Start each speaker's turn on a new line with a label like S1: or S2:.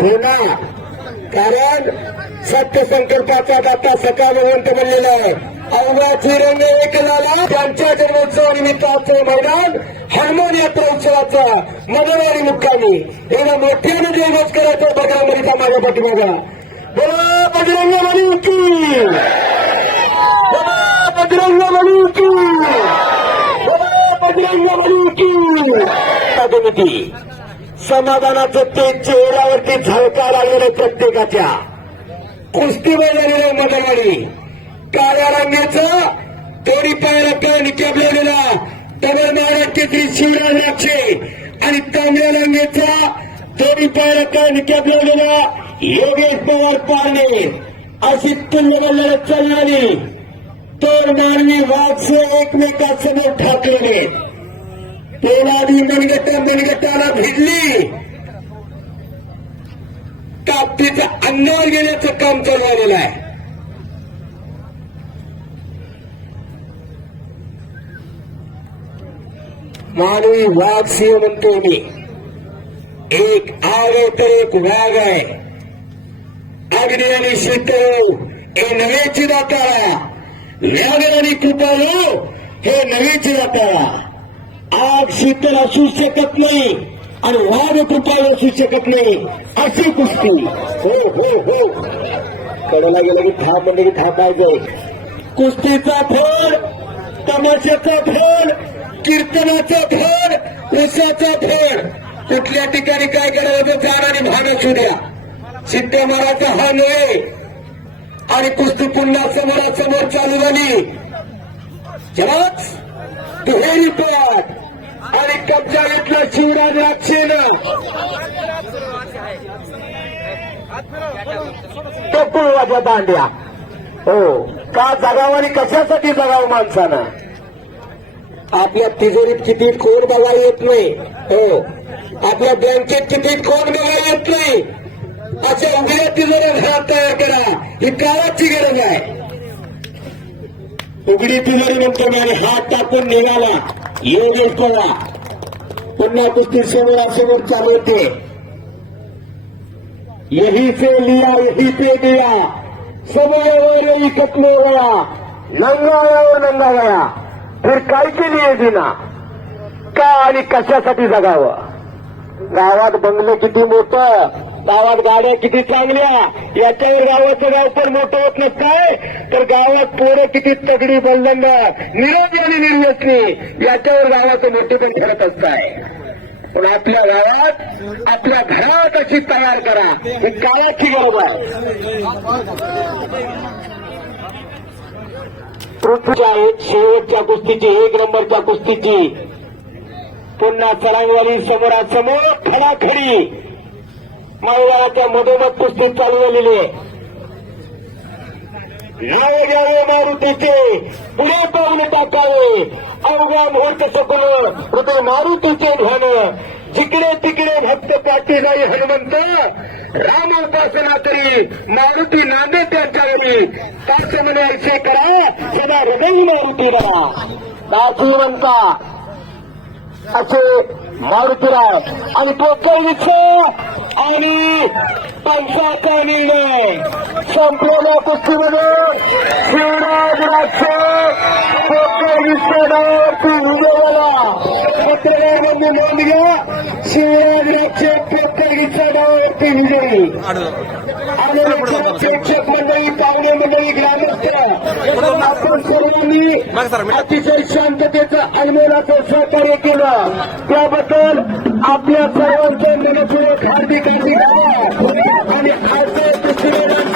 S1: होणार. कारण सत्य संकल्पाचा दाता सकाळ भगवंत बनलेला आहे. अवघा रंग एक झाला त्यांच्या जन्मोत्सव निमित्ताचं मैदान हनुमान यात्रा उत्सवाचा मंगळवारी मुक्कामी. एवढा मोठ्यानं जयमत म्हणजे करायचा बजरंगबलीचा माझ्या पाठीमागा. बोला बजरंग बली की बोला बजरंग बली की बोला बजरंग बली की समिती समाधानाचं ते चेहऱ्यावरती झळका लागलेलं प्रत्येकाच्या. कुस्ती झालेल्या मदनवाडी काळ्या रंगाचा तोडी पायाला कळ निकबलेला तमिळ महाराष्ट्रातील शिवराज राक्षे आणि तांबड्या रंगाचा तोडी पायाला कळ निकबलेला योगेश पवार पारणे. अशी तुल्य चालणारी तर मानवी वाघसे एकमेकासमोर ठाकलेले पोलादी मनगटा मनगटा भिडली ताप्तीचं अंगावर गेल्याचं काम चालू झालेलं आहे. मानवी वाघ सिंह म्हणतो मी. एक आग आहे तर एक वाघ आहे. अग्नी आणि शीतळ हे नवेची दाताळा व्याग आणि कृपाळू हे नवेची दाताळा आग शीतल असू शकत नाही. आणि वाद कृपाळू असू शकत नाही अशी कुस्ती. हो हो हो. कडेला गेलं की थांब म्हणजे की थांबायचंय कुस्तीचा फळ तमाशाचा फळ कीर्तनाचा फळ उसाचा फळ. कुठल्या ठिकाणी काय करायचं जाण आणि भाग असू द्या. सिद्ध मराठा हा नव्हे आणि कुस्ती पुन्हा समोरासमोर चालू झाली. जेव्हाच दुहेरी पाठ आणि कब्जा घेतला शिवराज राक्षेनं. तो पुळवाच्या दांड्या. हो का जगावं आणि कशासाठी जगावं माणसानं? आपल्या तिजोरीत किती कोण बघा येत नाही. हो आपल्या बँकेत किती कोण बघा येत नाही. अशा उघड्या तिजोऱ्या घरात तयार करा. ही काळाची गरज आहे. उघडी तिजोरी म्हणतो मी आणि हात टाकून निघाला. ये पवा पुन्हा कुस्ती समोरासमोर चालू होते. यही से लिया यही पे दिया. समोर इकत में गया नंगा आया और नंगा गया फिर काय के लिए दिना? का आणि कशासाठी जगावं? गावात बंगले किती मोठं? गावात गाड्या किती चांगल्या? याच्यावर गावाचं गाव पण मोठं होत नसतंय तर गावात पोरं किती तगडी बलदंड निरोगी आणि निर्व्यसनी याच्यावर गावाचं मोठेपण ठरत असताय. पण आपल्या गावात आपल्या घरात अशी तयार करा. ही काळाची गरज आहे. पृथ्वीच्या शेवटच्या कुस्तीची एक नंबरच्या कुस्तीची. पुन्हा सरांगवाली समोरासमोर खडाखडी. मैदानाच्या मधोमध कुस्ती चालू झालेली आहे. नाव घ्यावे मारुतीचे पुढे पाऊल टाकावे. अवघ्या मुहूर्त सकल हृदय मारुतीचे ध्यान. जिकडे तिकडे भक्त पाठी नाही हनुमंत राम उपासना करी मारुती नांदे त्यांच्या घरी. तास म्हणे करा सदा हृदय मारुतीला राहा म्हणता असे मारुतीराव आणि पोकळीच आणि पंचाचा निर्णय. संपलेल्या कुस्तीमध्ये पत्रकारमध्ये नोंद घ्या शिवराज राक्षे पोकळीच्या नावावरती विजयी आणि प्रेक्षक मंडळी पाहुणे मंडळी ग्रामस्थ आपण सर्वांनी अतिशय शांततेचं अनमोलाचं सहकार्य केलं. त्याबद्दल आपल्या सर्वांचं मनपूर्वक हार्दिक हार्दिक Hani kalp etmesi veren